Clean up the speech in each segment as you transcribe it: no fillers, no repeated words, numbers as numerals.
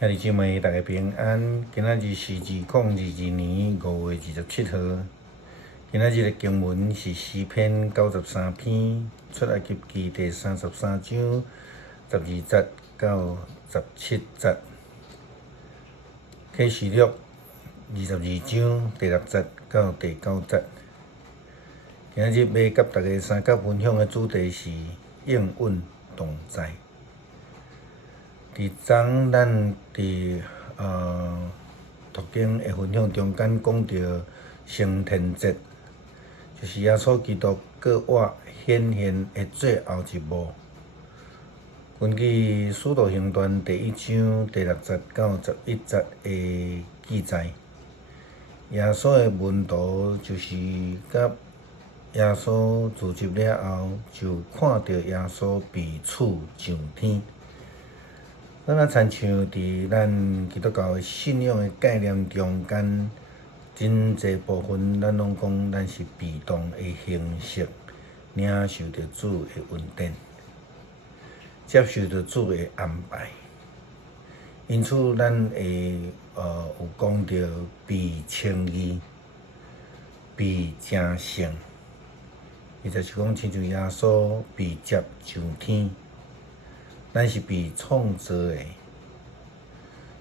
兄弟姊妹，大家平安。今仔日是2022年5月27号。今仔日的经文是诗篇93篇，出埃及记第33章12节到17节，启示录22章第6节到第9节。今仔日要甲大家三角分享的主题是应允同在。伫昨咱伫读经的分享中间讲到升天节，就是耶稣基督搁活显现的最后一幕。根据《使徒行传》第1章第6节到11节的记载，耶稣的门徒就是甲耶稣自入了后，就看到耶稣被处上天。咱亲像伫咱基督教的信仰的概念中间，真济部分咱拢讲咱是被动的形式，领受着主的恩典，接受着主的安排。因此，咱会有讲着被称义、被成圣，伊就是讲亲像耶稣被接上天。咱是被创造的，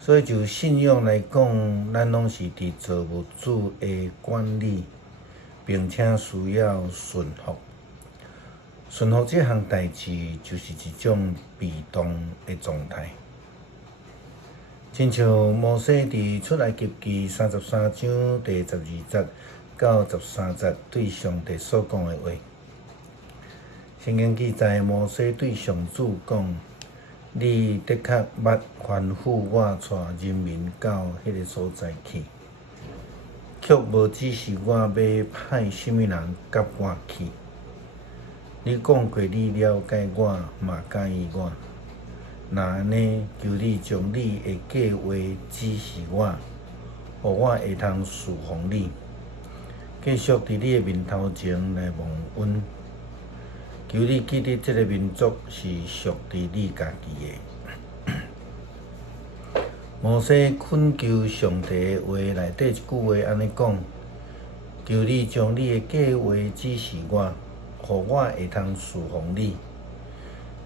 所以就信仰来讲，咱拢是伫造物主的管理，并且需要顺服。顺服这项代志，就是一种被动的状态。亲像摩西伫出埃及记33章第12节到13节对上帝所讲的话。圣经记载，摩西对上主讲：“你的确捌吩咐我带人民到迄个所在去，却无指示我要派什么人甲我去。你讲过你了解我，嘛介意我。若安尼，求你将你的计划指示我，互我会通侍奉你，继续伫你的面头前来蒙恩。求你记得这个民族是属于你家己的。”摩西恳求上帝的话内底一句话安尼讲：“求你将你的计划指示我，互我会通侍奉你，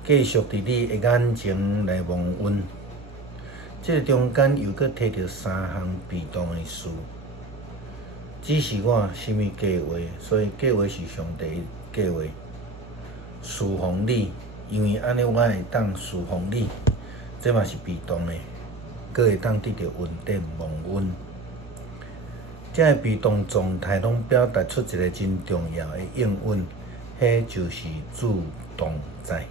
继续伫你的眼前来蒙恩。”这个中间又搁摕到三项被动的事：指示我什么计划，所以计划是上帝的计划。侍奉你，因为安尼我会当侍奉你，这嘛是被动的，搁会当得到恩典蒙恩。这个被动状态拢表达出一个真重要的应允，迄就是主同在。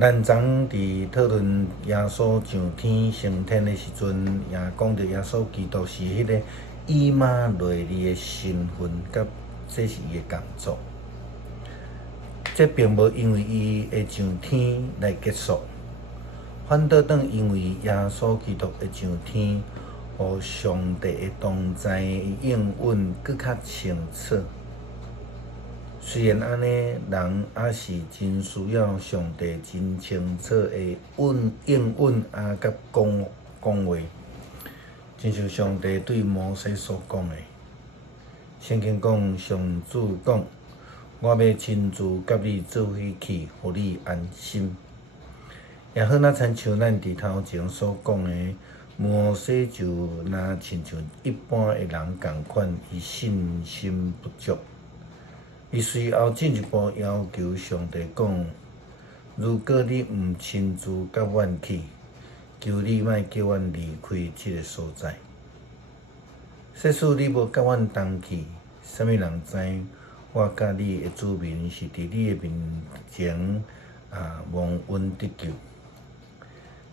咱昨伫讨论耶稣上天升天的时阵，也讲到耶稣基督是迄个以马内利的身份，甲这是伊的工作。这并无因为伊会上天来结束，反倒当因为耶稣基督会上天，互上帝的同在应允搁较清楚。虽然安尼，人也是真需要上帝真清楚的应允甲讲话，亲像上帝对摩西所讲的。圣经讲，上主讲：“我要亲自甲你做伙去，互你安心。”也好，那亲像咱伫头前所讲的，摩西就若亲像一般的人共款，伊信心不足。伊随后进一步要求上帝讲：“如果你毋亲自甲阮去，求你莫叫阮离开这个所在。即使你无甲阮同去，啥物人知？我甲你的子民是伫你的面前蒙恩得救。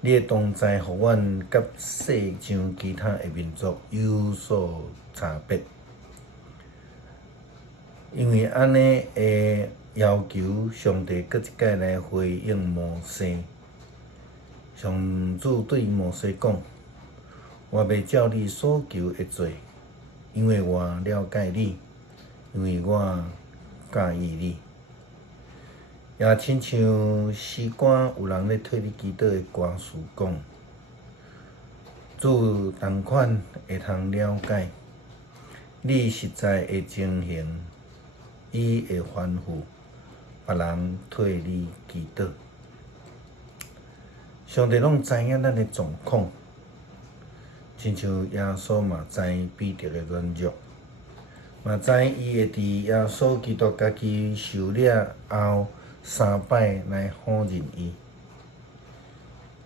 你的同在，互阮甲世上其他的民族有所差别。因为安尼的要求，上帝搁一摆来回应摩西。上主对摩西讲：“我要照你所求的做，因为我了解你，因为我介意你。”也亲像诗歌有人咧替你祈祷的歌词讲：“主同款会通了解，你实在的情形，伊会吩咐别人替你祈祷。上帝拢知影咱的状况，亲像耶稣嘛知彼得的软弱，嘛知伊会伫耶稣基督家己受了后3摆来否认伊。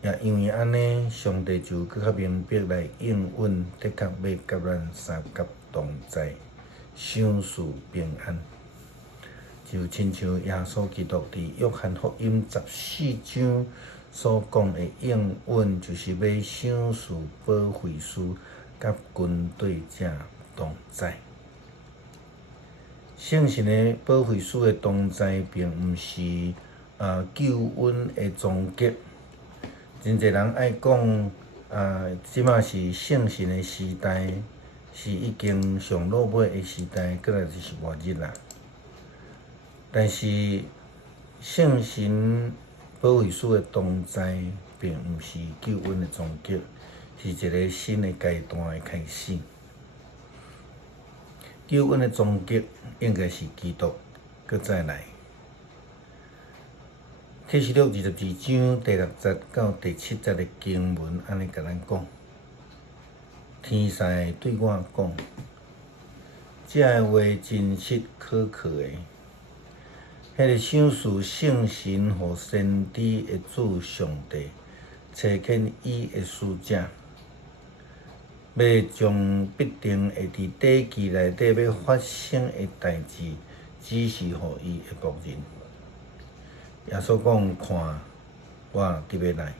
也因为安尼，上帝就搁较明白来应允，的确要甲咱三甲同在，享受平安。就亲像耶稣基督伫约翰福音14章所讲的应允，就是要享受保惠师甲军队者同在。圣神的保惠师的同在，并毋是救恩的终结。真侪人爱讲，即马是圣神的时代，是已经上落尾的时代，过来就是末日啦。但是圣神保惠师的同在，并毋是救恩的终结，是一个新的阶段的开始。救恩的终结应该是基督搁再来。启示录22章第6节到第7节的经文，安尼甲咱讲：天使对我讲，这话真实可靠的。迄个赏赐圣神和先知的主上帝，差遣伊的使者，要将必定会伫短期内底要发生的代志，指示互伊的仆人。耶稣讲：看，我伫要来。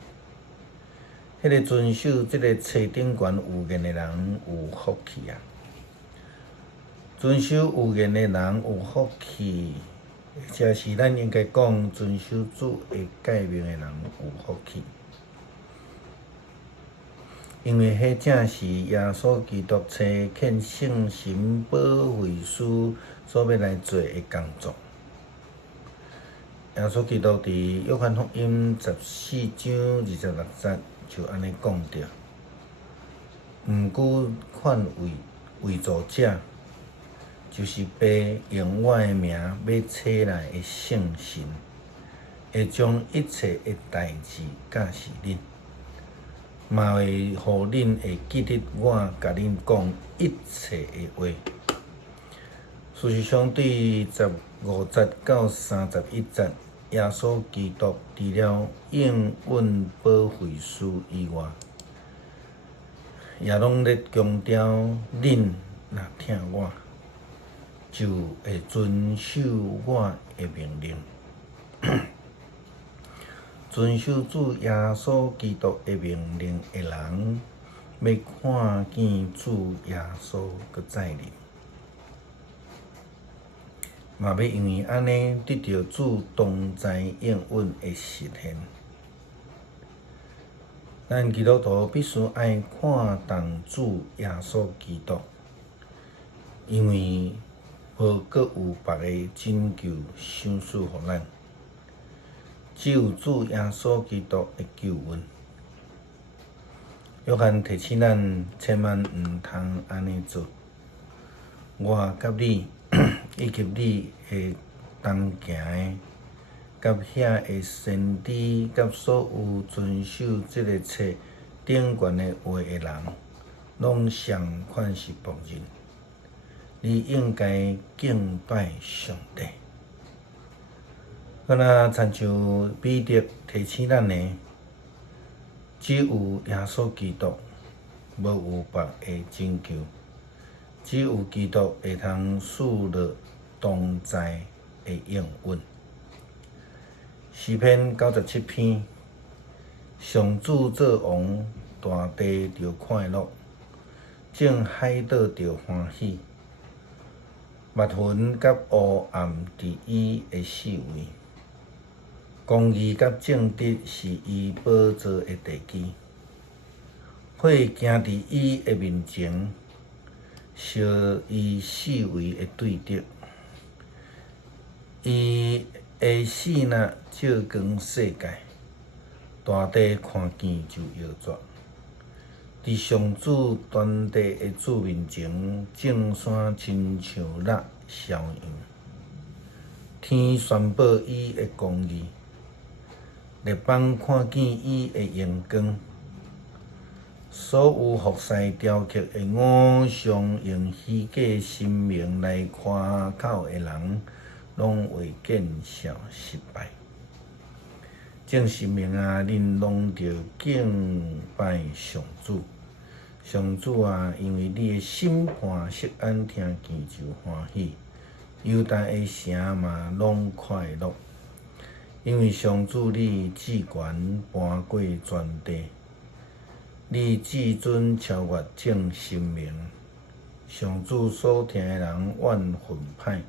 迄个遵守即个册顶悬有言的人有福气啊！遵守有言的人有福气，或是咱应该讲遵守主的诫命的人有福气，因为迄正是耶稣基督差遣圣神保惠师所要来做的工作。耶稣基督伫约翰福音14章26节就安尼讲着：毋过款为助者，就是爸用我的名要差来的圣神，会将一切的代志教示恁，嘛会互恁会记得我甲恁讲一切的话。事实上，对15节到31节，耶稣基督除了应允保惠师以外，也拢咧强调恁若听我，就会遵守我的命令。遵守主耶稣基督的命令的人，要看见主耶稣搁再临。嘛要因为安尼得到主同在应允的实现。咱基督徒必须爱看重主耶稣基督，因为无搁有别个拯救赏赐互咱，只有主耶稣基督的救恩。约翰提醒咱，千万毋通安尼做。我甲你以及你会同行的，甲遐个先知，甲所有遵守即个册顶悬的话的人，拢相款是仆人。你应该敬拜上帝。敢若亲像彼得提醒咱的，只有耶稣基督，无有别个拯救。只有基督会通赐落同在的应允。诗篇97篇，上主做王，大地就快乐，众海岛就欢喜。密云甲乌暗伫伊的四围，公义甲正直是伊宝座的地基。火行伫伊的面前，烧伊四围的对敌，伊的四若照光世界，大地看见就摇绝。伫上主传递的主面前，众山亲像蜡照样。天宣布伊的公义，日邦看见伊的阳光。所有服侍雕刻的偶像用虚假神明来夸口的人，拢会见效失败。众神明啊，恁拢着敬拜上主。上主啊，因为你的审判色安听见就欢喜，犹大的城嘛拢快乐，因为上主你至权搬过全地，你至尊超越众神明。上主所听的人怨愤歹，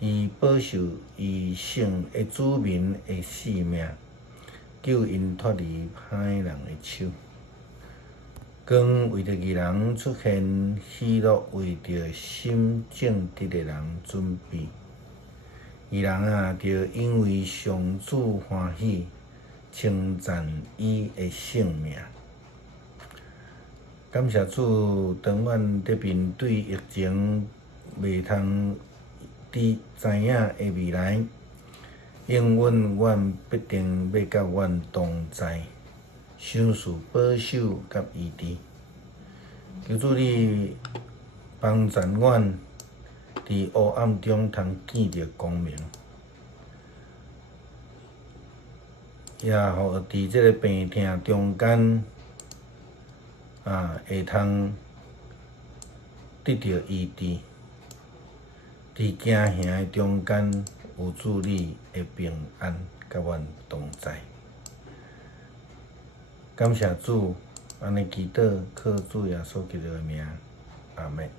伊保守伊圣的子民的性命，救因脱离歹人的手。光为着义人出现，喜乐为着心正直的人准备。义人啊，着因为上主欢喜，称赞伊的性命。感谢主，当阮伫面对疫情，袂通知影的未来，应允阮必定要甲阮同在。想事保守甲医治，求主你帮助阮，伫黑暗中通见着光明，也互伫即个病痛中间，会通得到医治。伫惊吓的中间，有主你的平安甲阮同在。感谢主，安尼祈祷，靠主耶稣基督的名，阿门。